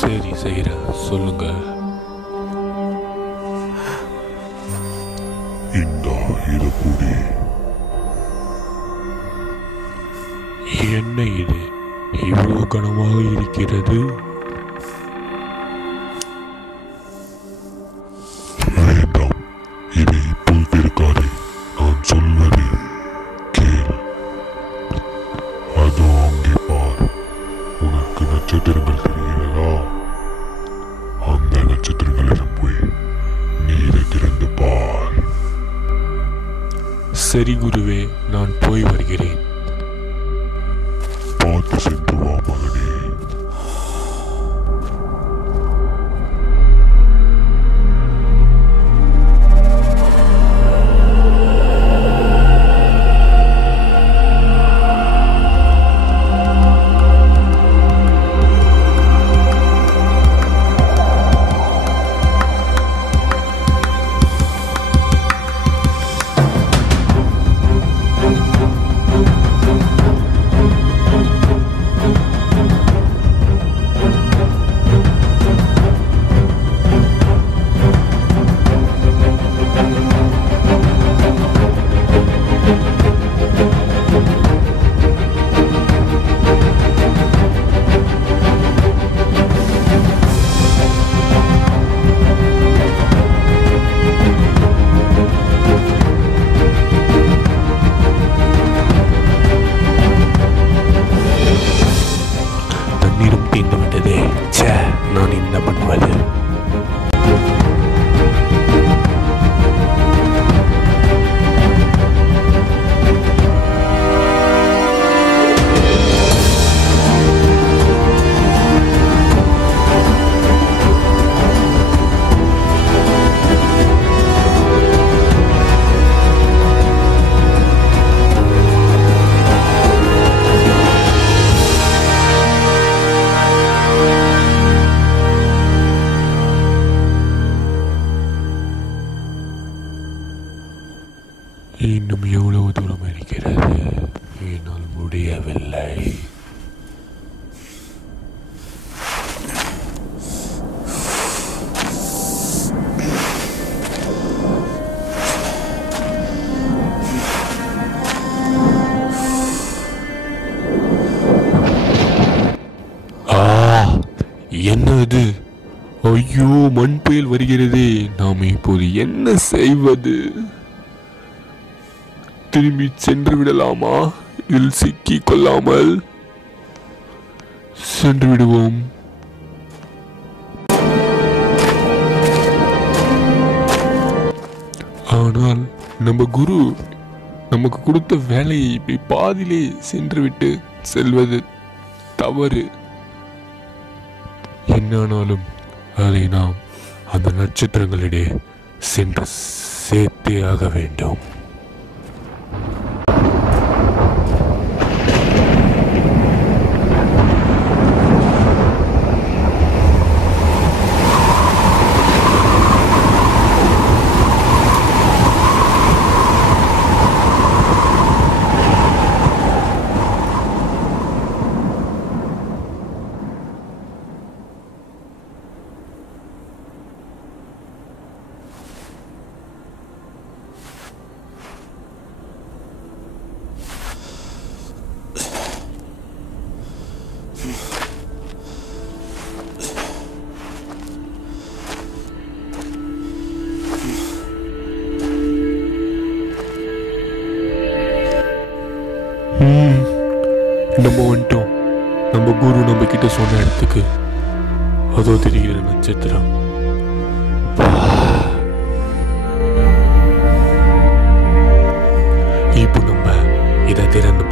சரி செய்கிற சொல்லுங்க. என்ன இது இவ்வளவு கனமாக இருக்கிறது? வேண்டாம், இதை இப்போது இருக்காது. நான் சொல்வது கேள். அதோ அங்கே பார். உனக்கு நட்சத்திரங்கள் தெரிகிறதா? அந்த நட்சத்திரங்களிடம் போய் நீரை திறந்து பார். சரி குருவே, நான் போய் வருகிறேன். பார்த்து சென்று வா மகனே. நான் என்ன பண்ணுவது? இன்னும் எவ்வளவு தூரம் இருக்கிறது? என்னால் முடியவில்லை. என்னது? ஐயோ, மண் புயல் வருகிறதே. நாம் இப்போது என்ன செய்வது? திரும்பி சென்று விடலாமா? இதில் சிக்கிக் கொள்ளாமல் சென்று விடுவோம். ஆனால் நம்ம குரு நமக்கு கொடுத்த வேலையை இப்படி பாதியிலே சென்று விட்டு செல்வது தவறு. என்னானாலும் அதை நாம் அந்த நட்சத்திரங்களிடையே சென்று சேர்த்தே ஆக வேண்டும். நம்ம வந்துட்டோம். நம்ம குரு நம்ம கிட்ட சொன்ன இடத்துக்கு. அதோ தெரிகிற நட்சத்திரம். இப்போ நம்ம இதை திறந்து